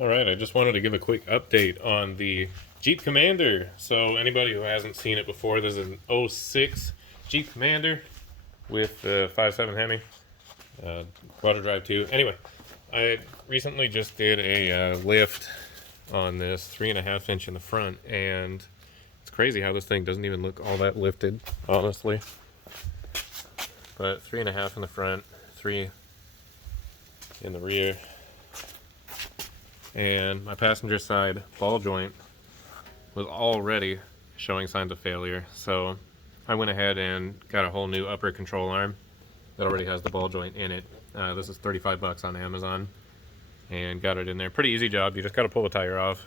Alright, I just wanted to give a quick update on the Jeep Commander. So anybody who hasn't seen it before, this is an '06 Jeep Commander with the 5.7 Hemi, quadra drive 2. Anyway, I recently just did a lift on this 3.5 inch in the front, and it's crazy how this thing doesn't even look all that lifted, honestly. But 3.5 in the front, 3 in the rear. And my passenger side ball joint was already showing signs of failure, so I went ahead and got a whole new upper control arm that already has the ball joint in it. This is 35 bucks on Amazon, and got it in there. Pretty easy job. You just got to pull the tire off,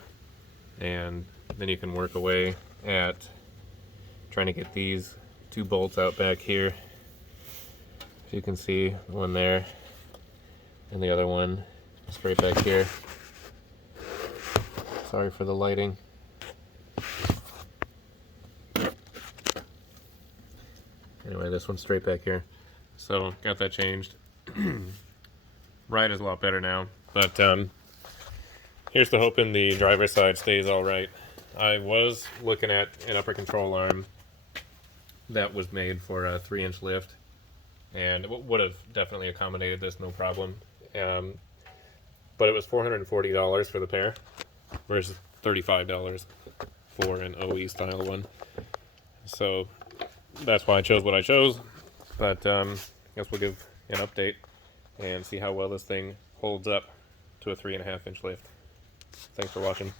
and then you can work away at trying to get these 2 bolts out back here. As you can see, one there and the other one just right back here. Sorry for the lighting. Anyway, this one's straight back here. So, got that changed. Ride is a lot better now. But, here's to hoping the driver's side stays alright. I was looking at an upper control arm that was made for a 3-inch lift, and it would have definitely accommodated this, no problem. But it was $440 for the pair, versus $35 for an OE style one. So that's why I chose what I chose. But I guess we'll give an update and see how well this thing holds up to a 3.5 inch lift. Thanks for watching.